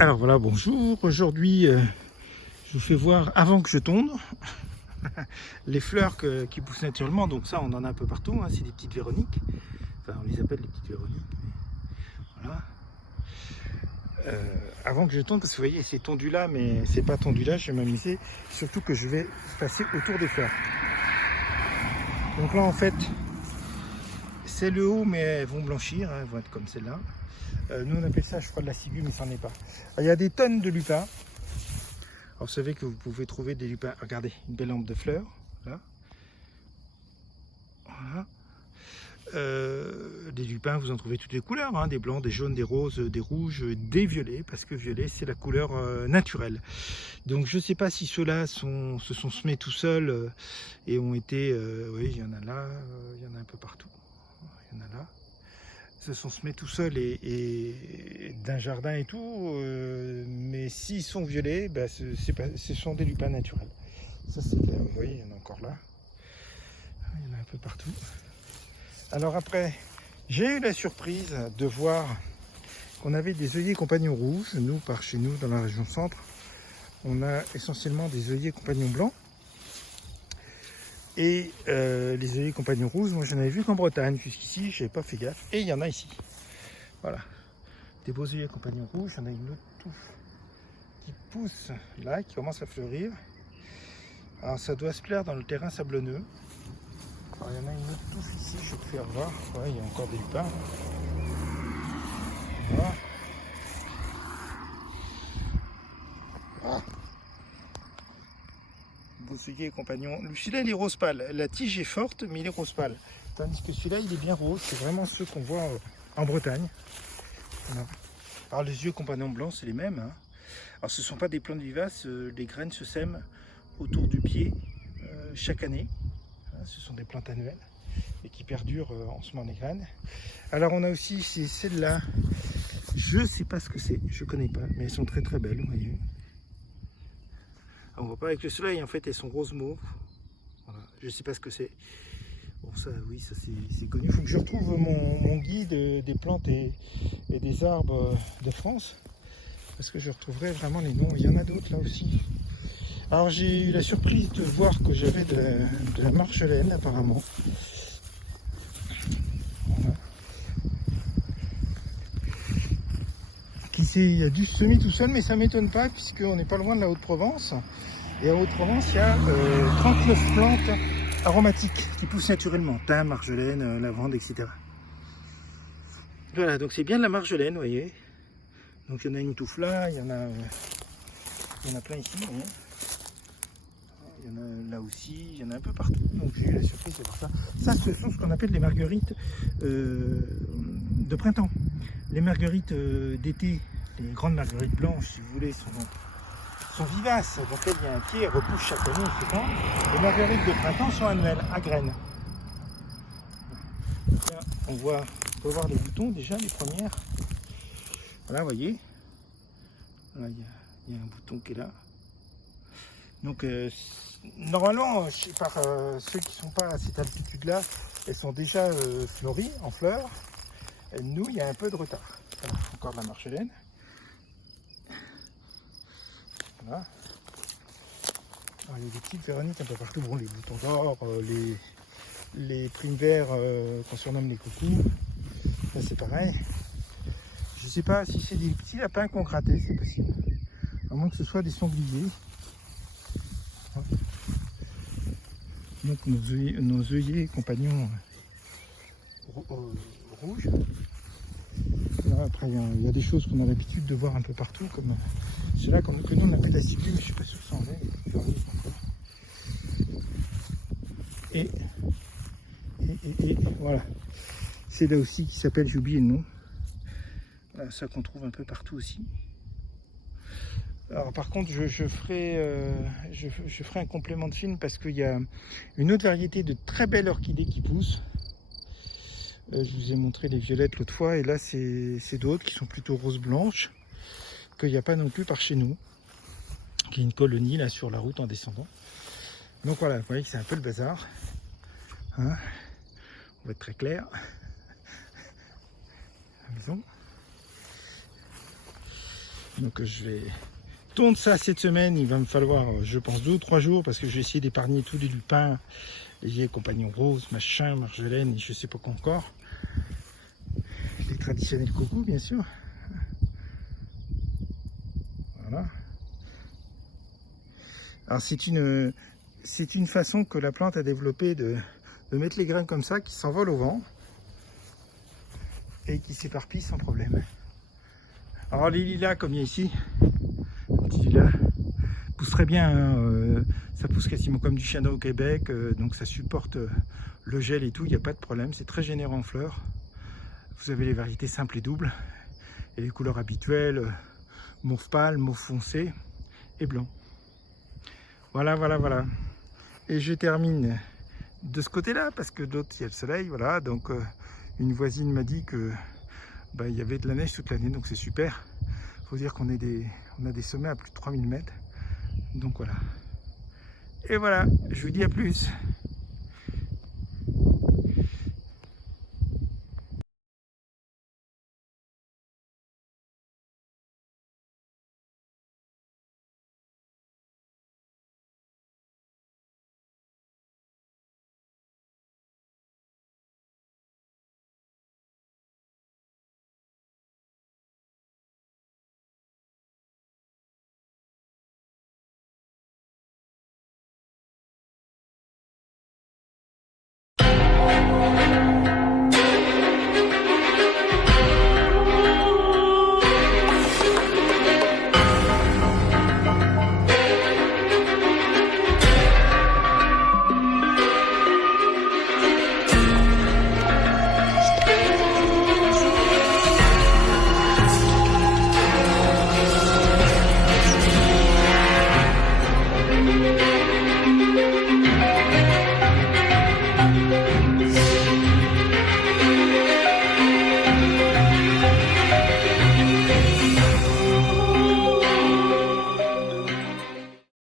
Alors voilà, bonjour. Aujourd'hui, je vous fais voir avant que je tonde les fleurs qui poussent naturellement. Donc ça, on en a un peu partout, hein. C'est des petites Véroniques. Enfin, on les appelle les petites Véroniques. Voilà. Avant que je tonde, parce que vous voyez, c'est tondu là, mais c'est pas tondu là. Je vais m'amuser. Surtout que je vais passer autour des fleurs. Donc là, en fait, c'est le haut, mais elles vont blanchir. Hein, elles vont être comme celle-là. Nous, on appelle ça, je crois, de la ciguë, mais ça n'en est pas. Alors, il y a des tonnes de lupins. Alors, vous savez que vous pouvez trouver des lupins. Regardez, une belle lampe de fleurs. Là. Voilà. Des lupins, vous en trouvez toutes les couleurs, hein, des blancs, des jaunes, des roses, des rouges, des violets, parce que violet c'est la couleur naturelle. Donc je ne sais pas si ceux-là se sont semés tout seuls et ont été, oui, il y en a là, il y en a un peu partout, il y en a là, se sont semés tout seuls et d'un jardin et tout, mais s'ils sont violets, bah, ce sont des lupins naturels. Ça c'est, vous voyez, il y en a encore là, il y en a un peu partout. Alors après, j'ai eu la surprise de voir qu'on avait des œillets compagnons rouges. Nous, par chez nous, dans la région centre, on a essentiellement des œillets compagnons blancs. Et les œillets compagnons rouges, moi j'en avais vu qu'en Bretagne. Jusqu'ici, je n'avais pas fait gaffe. Et il y en a ici. Voilà. Des beaux œillets compagnons rouges. Il y en a une autre touffe qui pousse là, qui commence à fleurir. Alors ça doit se plaire dans le terrain sablonneux. Alors, il y en a une autre touffe ici, je vais te faire voir. Ouais, il y a encore des lupins. Voilà. Beau œillet compagnon. Celui-là, il est rose pâle. La tige est forte, mais il est rose pâle. Tandis que celui-là, il est bien rose. C'est vraiment ceux qu'on voit en Bretagne. Voilà. Alors, les œillets compagnons blancs, c'est les mêmes. Hein. Alors, ce ne sont pas des plantes vivaces. Les graines se sèment autour du pied chaque année. Ce sont des plantes annuelles et qui perdurent en semant les graines. Alors, on a aussi celles-là. Je ne sais pas ce que c'est. Je ne connais pas. Mais elles sont très très belles, vous voyez. On voit pas avec le soleil, en fait, elles sont rose mauve. Voilà. Je ne sais pas ce que c'est. Bon, ça, oui, ça c'est connu. Il faut que je retrouve mon guide des plantes et des arbres de France. Parce que je retrouverai vraiment les noms. Il y en a d'autres là aussi. Alors, j'ai eu la surprise de voir que j'avais de la marjolaine, apparemment. Voilà. Qui a dû se semer tout seul, mais ça ne m'étonne pas, puisqu'on n'est pas loin de la Haute-Provence. Et en Haute-Provence, il y a 39 plantes aromatiques qui poussent naturellement. Thym, marjolaine, lavande, etc. Voilà, donc c'est bien de la marjolaine, vous voyez. Donc il y en a une touffe là, il y en a plein ici, vous voyez. Il y en a là aussi, il y en a un peu partout. Donc j'ai eu la surprise de voir ça. Ça, ce sont ce qu'on appelle les marguerites de printemps. Les marguerites d'été, les grandes marguerites blanches, si vous voulez, sont vivaces. Donc il y a un pied, elles repoussent chaque année, etc. Les marguerites de printemps sont annuelles, à graines. Là, on peut voir les boutons déjà, les premières. Voilà, vous voyez. Là, il y a un bouton qui est là. Donc, normalement, par ceux qui ne sont pas à cette altitude-là, elles sont déjà fleuries en fleurs. Et nous, il y a un peu de retard. Voilà, encore de la marjolaine. Voilà. Alors, il y a des petites Véroniques un peu partout. Bon, les boutons d'or, les primes verts qu'on surnomme les coucous. Là, c'est pareil. Je ne sais pas si c'est des petits lapins qu'on grattait, c'est possible. À moins que ce soit des sangliers. Donc nos œillets compagnons rouges. Là, après, il y a des choses qu'on a l'habitude de voir un peu partout, comme ceux-là que nous on appelle la ciguë, mais je ne suis pas sûr que ça en est. Et voilà. C'est là aussi qui s'appelle, j'ai oublié le nom. Voilà, ça qu'on trouve un peu partout aussi. Alors par contre, je ferai un complément de film parce qu'il y a une autre variété de très belles orchidées qui poussent. Je vous ai montré les violettes l'autre fois et là c'est d'autres qui sont plutôt roses blanches qu'il n'y a pas non plus par chez nous. Qui est une colonie là sur la route en descendant. Donc voilà, vous voyez que c'est un peu le bazar. Hein, on va être très clair. La maison. Donc je vais tondre ça cette semaine. Il va me falloir, je pense, 2 ou 3 jours parce que je vais essayer d'épargner tous les lupins, les compagnons roses, machin, marjolaine et je sais pas quoi encore. Les traditionnels coucou, bien sûr. Voilà. Alors c'est une façon que la plante a développée de mettre les graines comme ça, qui s'envolent au vent et qui s'éparpillent sans problème. Alors les lilas comme il y a ici, un petit lilas pousse très bien, hein, ça pousse quasiment comme du chêne au Québec, donc ça supporte le gel et tout, il n'y a pas de problème, c'est très généreux en fleurs. Vous avez les variétés simples et doubles et les couleurs habituelles, mauve pâle, mauve foncé et blanc. Voilà, voilà, voilà. Et je termine de ce côté-là parce que de l'autre il y a le soleil, voilà. Donc une voisine m'a dit que il y avait de la neige toute l'année, donc c'est super. Faut dire qu'on a des sommets à plus de 3000 mètres. Donc voilà. Et voilà, je vous dis à plus.